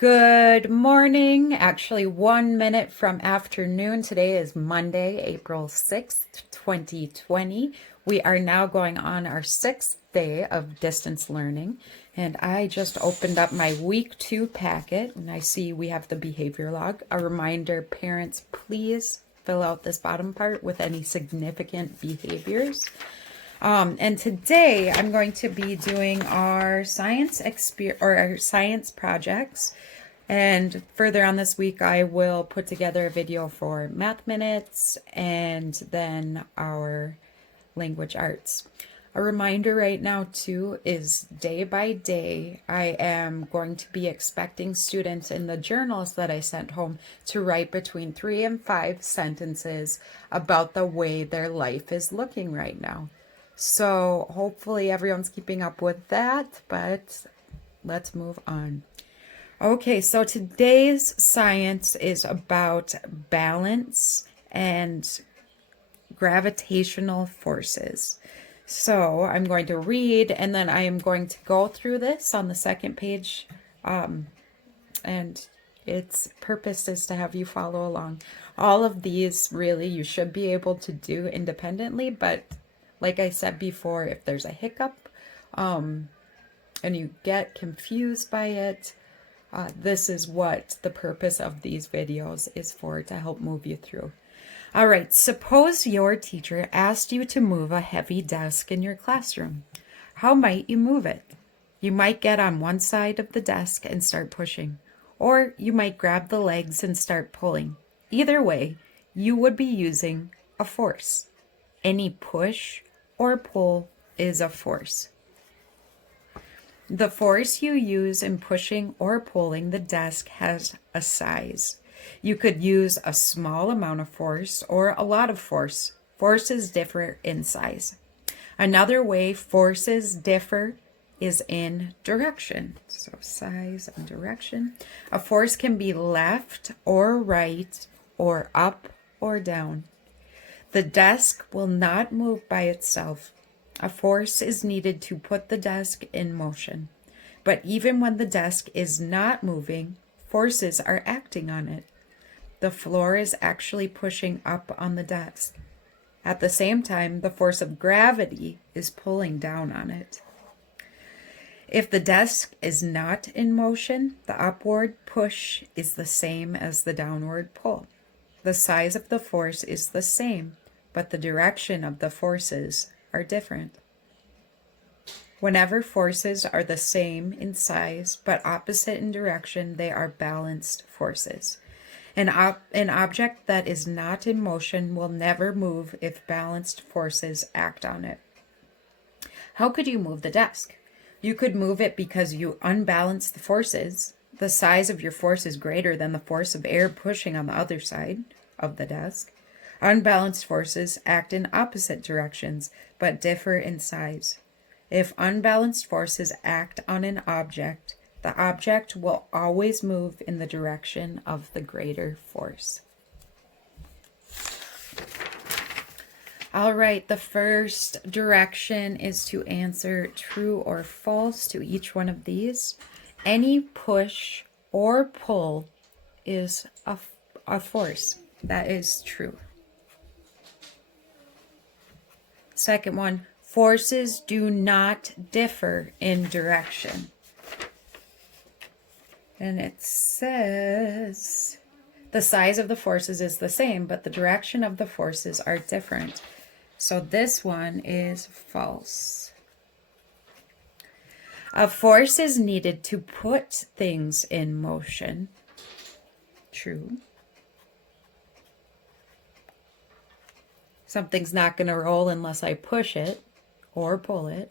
Good morning. Actually, 1 minute from afternoon. Today is Monday, April 6th, 2020. We are now going on our 6th day of distance learning. And I just opened up my week 2 packet and I see we have the behavior log. A reminder, parents, please fill out this bottom part with any significant behaviors. And today I'm going to be doing our science projects. And further on this week, I will put together a video for math minutes and then our language arts. A reminder right now too is day by day, I am going to be expecting students in the journals that I sent home to write between 3 and 5 sentences about the way their life is looking right now. So hopefully everyone's keeping up with that, but let's move on. Okay, so today's science is about balance and gravitational forces. So I'm going to read and then I am going to go through this on the second page. And its purpose is to have you follow along. All of these really you should be able to do independently, but like I said before, if there's a hiccup and you get confused by it, this is what the purpose of these videos is for, to help move you through. All right, suppose your teacher asked you to move a heavy desk in your classroom. How might you move it? You might get on one side of the desk and start pushing, or you might grab the legs and start pulling. Either way, you would be using a force. Any push or pull is a force. The force you use in pushing or pulling the desk has a size. You could use a small amount of force or a lot of force. Forces differ in size. Another way forces differ is in direction. So size and direction. A force can be left or right or up or down. The desk will not move by itself. A force is needed to put the desk in motion. But even when the desk is not moving, forces are acting on it. The floor is actually pushing up on the desk. At the same time, the force of gravity is pulling down on it. If the desk is not in motion, the upward push is the same as the downward pull. The size of the force is the same, but the direction of the forces are different. Whenever forces are the same in size but opposite in direction, they are balanced forces. An object that is not in motion will never move if balanced forces act on it. How could you move the desk? You could move it because you unbalance the forces. The size of your force is greater than the force of air pushing on the other side of the desk. Unbalanced forces act in opposite directions, but differ in size. If unbalanced forces act on an object, the object will always move in the direction of the greater force. All right, the first direction is to answer true or false to each one of these. Any push or pull is a force. That is true. Second one, forces do not differ in direction. And it says the size of the forces is the same, but the direction of the forces are different. So this one is false. A force is needed to put things in motion. True. Something's not going to roll unless I push it or pull it.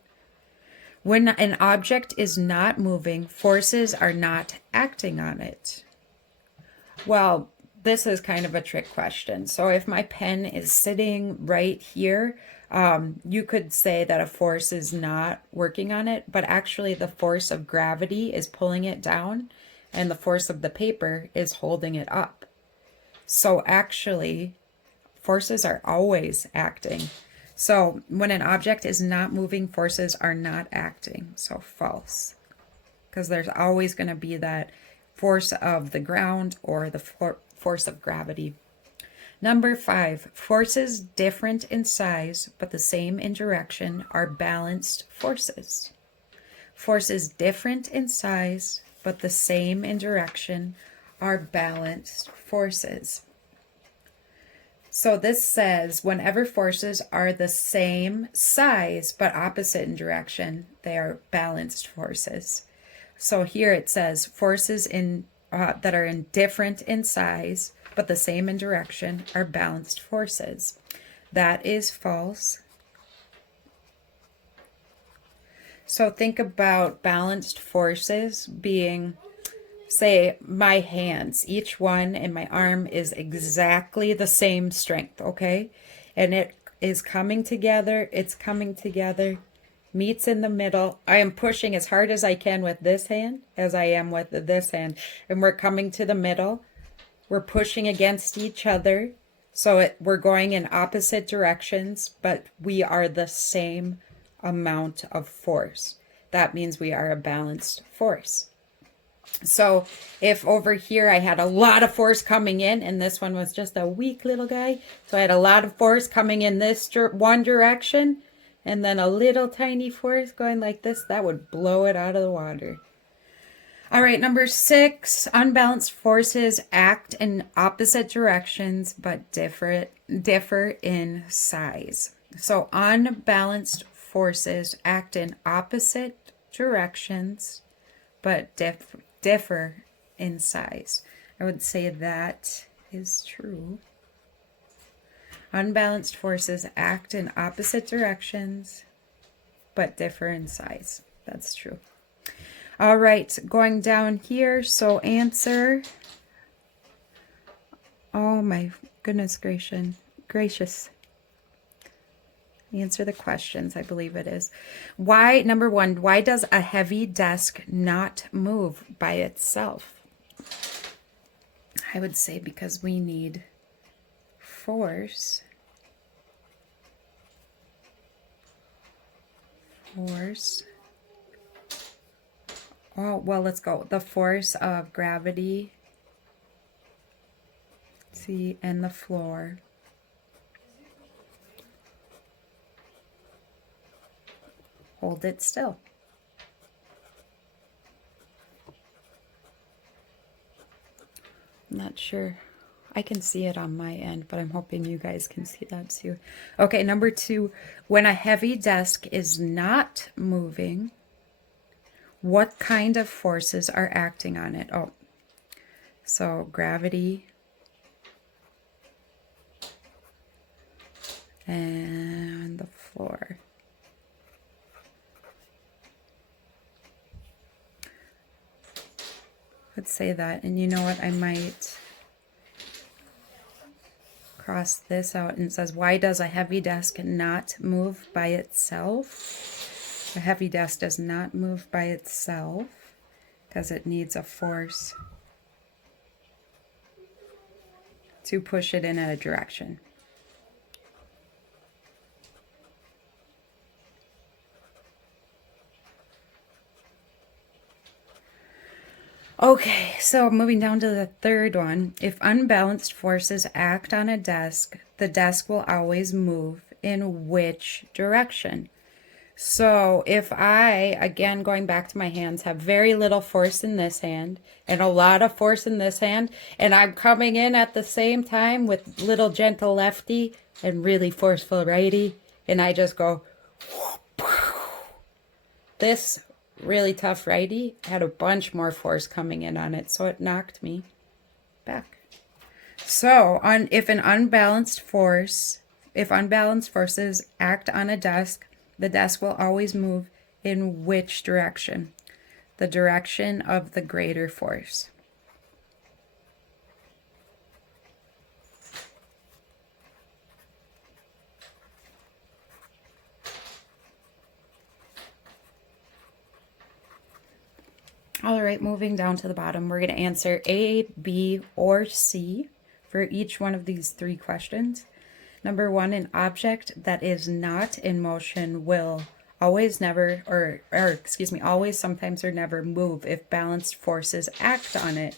When an object is not moving, forces are not acting on it. Well, this is kind of a trick question. So if my pen is sitting right here, you could say that a force is not working on it, but actually the force of gravity is pulling it down and the force of the paper is holding it up. So actually, forces are always acting. So when an object is not moving, forces are not acting. So false. Because there's always going to be that force of the ground or the force of gravity. Number 5, forces different in size but the same in direction are balanced forces. Forces different in size but the same in direction are balanced forces. So this says whenever forces are the same size but opposite in direction, they are balanced forces. So here it says forces that are different in size but the same in direction are balanced forces. That is false. So think about balanced forces being, say, my hands. Each one in my arm is exactly the same strength, okay? And it is coming together. It's coming together. Meets in the middle. I am pushing as hard as I can with this hand as I am with this hand. And we're coming to the middle. We're pushing against each other. So we're going in opposite directions, but we are the same amount of force. That means we are a balanced force. So if over here I had a lot of force coming in and this one was just a weak little guy, so I had a lot of force coming in this one direction and then a little tiny force going like this, that would blow it out of the water. All right, number 6, unbalanced forces act in opposite directions but differ in size. So unbalanced forces act in opposite directions but differ in size. I would say that is true. Unbalanced forces act in opposite directions but differ in size. That's true. All right, going down here, so answer. Oh my goodness gracious. Answer the questions, I believe it is. Why, number 1, why does a heavy desk not move by itself? I would say because we need force. Oh, well, let's go. The force of gravity, see, and the floor. Hold it still. I'm not sure. I can see it on my end, but I'm hoping you guys can see that too. Okay, number 2, when a heavy desk is not moving, what kind of forces are acting on it? Oh, so gravity and the floor. Let's say that. And you know what? I might cross this out and it says, why does a heavy desk not move by itself? A heavy desk does not move by itself because it needs a force to push it in a direction. Okay, so moving down to the third one. If unbalanced forces act on a desk, the desk will always move in which direction? So if I, again, going back to my hands, have very little force in this hand and a lot of force in this hand, and I'm coming in at the same time with little gentle lefty and really forceful righty, and I just go, this really tough righty had a bunch more force coming in on it, so it knocked me back. So if unbalanced forces act on a desk, the desk will always move in which direction? The direction of the greater force. All right, moving down to the bottom, we're going to answer A, B, or C for each one of these 3 questions. Number 1, an object that is not in motion will always, never, or excuse me, always, sometimes, or never move if balanced forces act on it.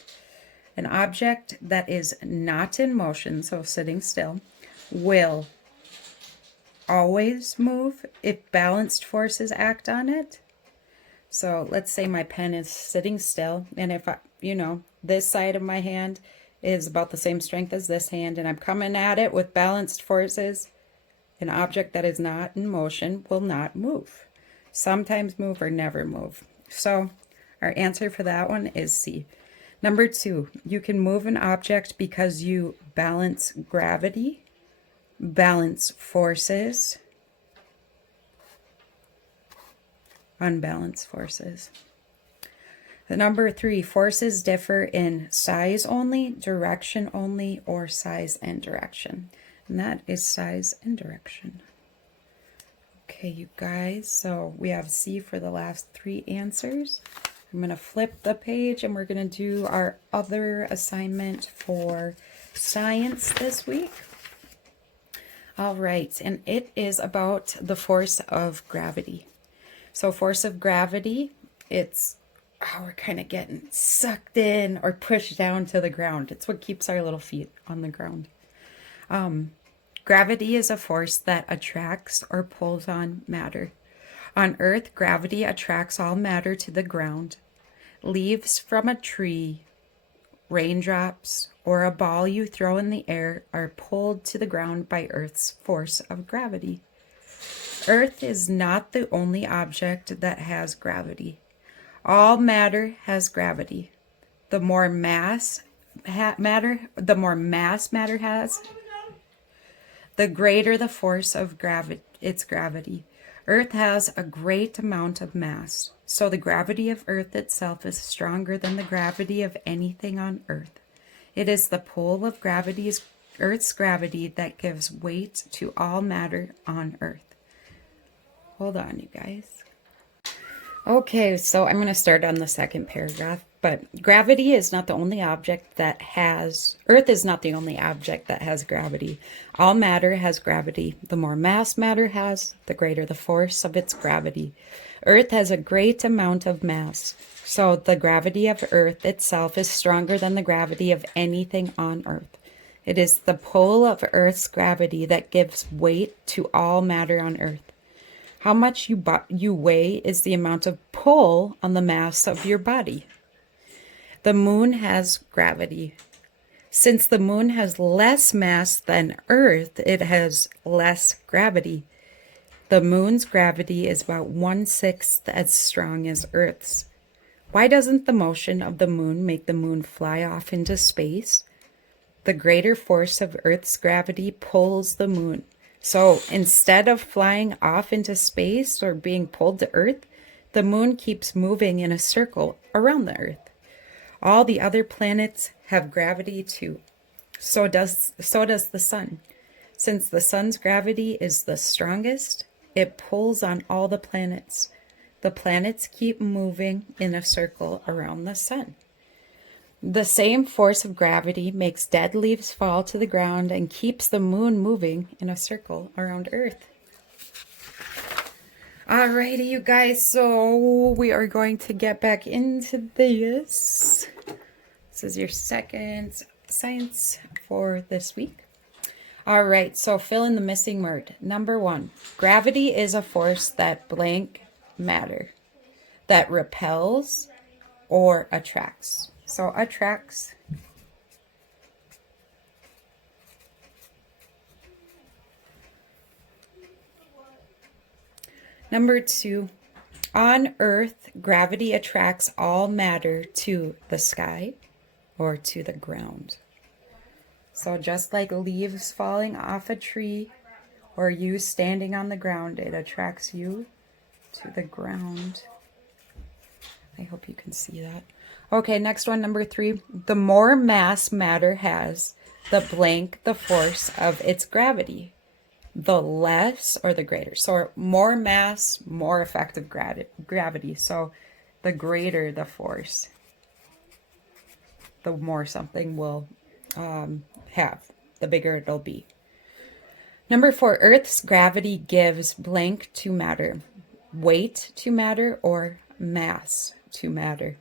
An object that is not in motion, so sitting still, will always move if balanced forces act on it. So let's say my pen is sitting still, and if I, this side of my hand is about the same strength as this hand, and I'm coming at it with balanced forces, an object that is not in motion will not move. Sometimes move or never move. So our answer for that one is C. Number 2, you can move an object because you balance gravity, balance forces, unbalanced forces. Number 3, forces differ in size only, direction only, or size and direction. And that is size and direction. Okay, you guys, so we have C for the last 3 answers. I'm going to flip the page and we're going to do our other assignment for science this week. All right, and it is about the force of gravity. So force of gravity, it's how we're kind of getting sucked in or pushed down to the ground. It's what keeps our little feet on the ground. Gravity is a force that attracts or pulls on matter. On Earth, gravity attracts all matter to the ground. Leaves from a tree, raindrops, or a ball you throw in the air are pulled to the ground by Earth's force of gravity. Earth is not the only object that has gravity. All matter has gravity. The more mass matter has, the greater the force of its gravity. Earth has a great amount of mass, so the gravity of Earth itself is stronger than the gravity of anything on Earth. It is the pull of Earth's gravity that gives weight to all matter on Earth. Hold on, you guys. Okay, so I'm going to start on the second paragraph, but gravity is not the only object that has, Earth is not the only object that has gravity. All matter has gravity. The more mass matter has, the greater the force of its gravity. Earth has a great amount of mass, so the gravity of Earth itself is stronger than the gravity of anything on Earth. It is the pull of Earth's gravity that gives weight to all matter on Earth. How much you weigh is the amount of pull on the mass of your body. The moon has gravity. Since the moon has less mass than Earth, it has less gravity. The moon's gravity is about 1/6 as strong as Earth's. Why doesn't the motion of the moon make the moon fly off into space? The greater force of Earth's gravity pulls the moon. So instead of flying off into space or being pulled to Earth, the moon keeps moving in a circle around the Earth. All the other planets have gravity too. So does the sun. Since the sun's gravity is the strongest, it pulls on all the planets. The planets keep moving in a circle around the sun. The same force of gravity makes dead leaves fall to the ground and keeps the moon moving in a circle around Earth. Alrighty, you guys, so we are going to get back into this. This is your second science for this week. All right, so fill in the missing word. Number 1, gravity is a force that blank matter, that repels or attracts. So attracts. Number 2, on Earth, gravity attracts all matter to the sky or to the ground. So just like leaves falling off a tree or you standing on the ground, it attracts you to the ground. I hope you can see that. Okay, next one, number 3. The more mass matter has, the blank the force of its gravity. The less or the greater. So more mass, more effective gravity. So the greater the force, the more something will have, the bigger it'll be. Number 4, Earth's gravity gives blank to matter. weight to matter or mass to matter.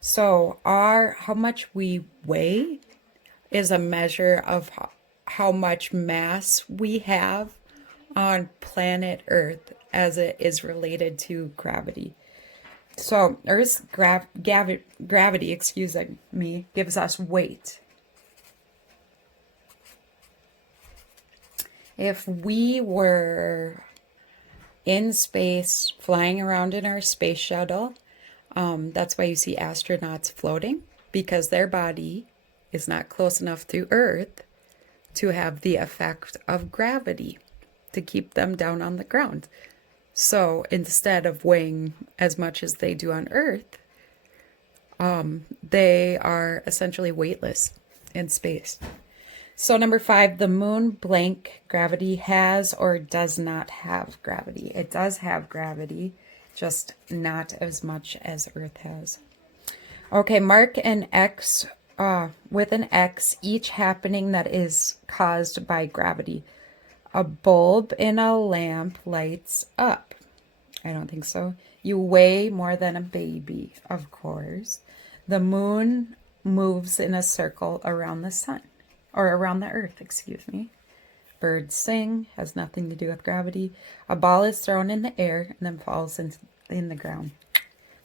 So how much we weigh is a measure of how much mass we have on planet Earth as it is related to gravity. So Earth's gravity, excuse me, gives us weight. If we were in space, flying around in our space shuttle, that's why you see astronauts floating, because their body is not close enough to Earth to have the effect of gravity to keep them down on the ground. So instead of weighing as much as they do on Earth, they are essentially weightless in space. So number 5, the moon blank gravity has or does not have gravity. It does have gravity, just not as much as Earth has. Okay, mark an X with an X each happening that is caused by gravity. A bulb in a lamp lights up. I don't think so. You weigh more than a baby, of course. The moon moves in a circle around the sun, or around the earth, excuse me. Birds sing, has nothing to do with gravity. A ball is thrown in the air and then falls in the ground.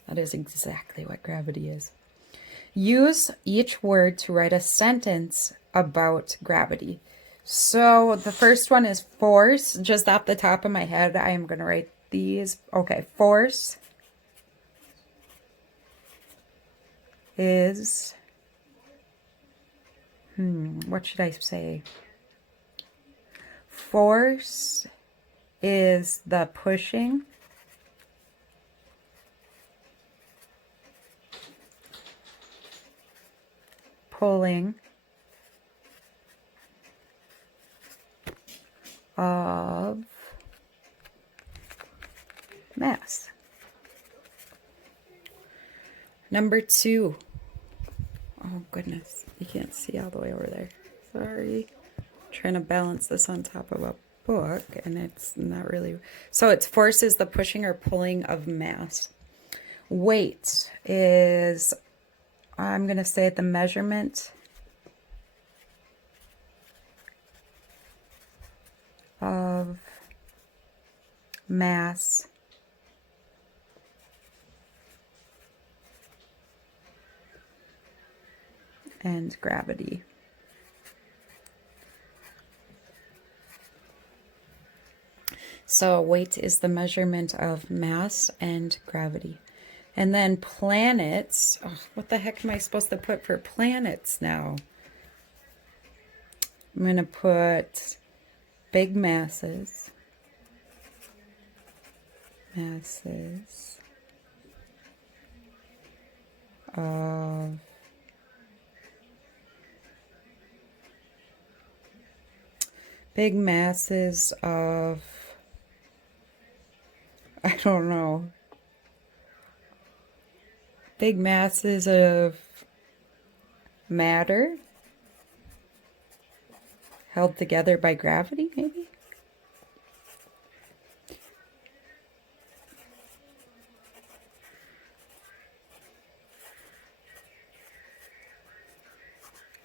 That is exactly what gravity is. Use each word to write a sentence about gravity. So the first one is force. Just off the top of my head, I am going to write these. Okay, force is, what should I say? Force is the pushing, pulling of mass. Number 2. Oh goodness, you can't see all the way over there. Sorry. Trying to balance this on top of a book and it's not really. So it's force is the pushing or pulling of mass. Weight is, I'm going to say, the measurement of mass and gravity. So weight is the measurement of mass and gravity. And then planets, what the heck am I supposed to put for planets now? I'm going to put big masses. Masses of big masses of, I don't know, big masses of matter held together by gravity, maybe?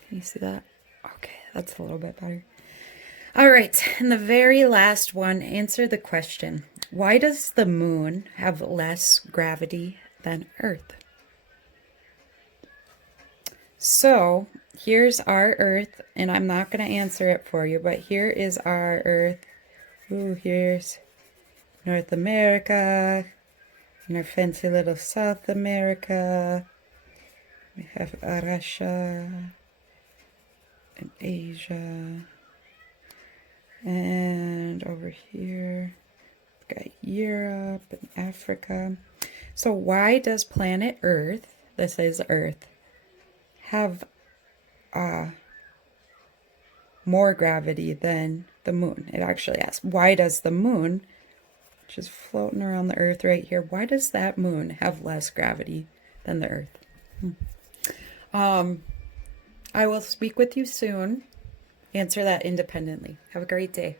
Can you see that? Okay, that's a little bit better. All right, and the very last one, answer the question. Why does the moon have less gravity than Earth? So here's our Earth, and I'm not going to answer it for you, but here is our Earth. Ooh, here's North America, and our fancy little South America. We have Russia and Asia. And over here, we've got Europe and Africa. So why does planet Earth, this is Earth, have more gravity than the moon? It actually asks, why does the moon, which is floating around the Earth right here, why does that moon have less gravity than the Earth? I will speak with you soon. Answer that independently. Have a great day.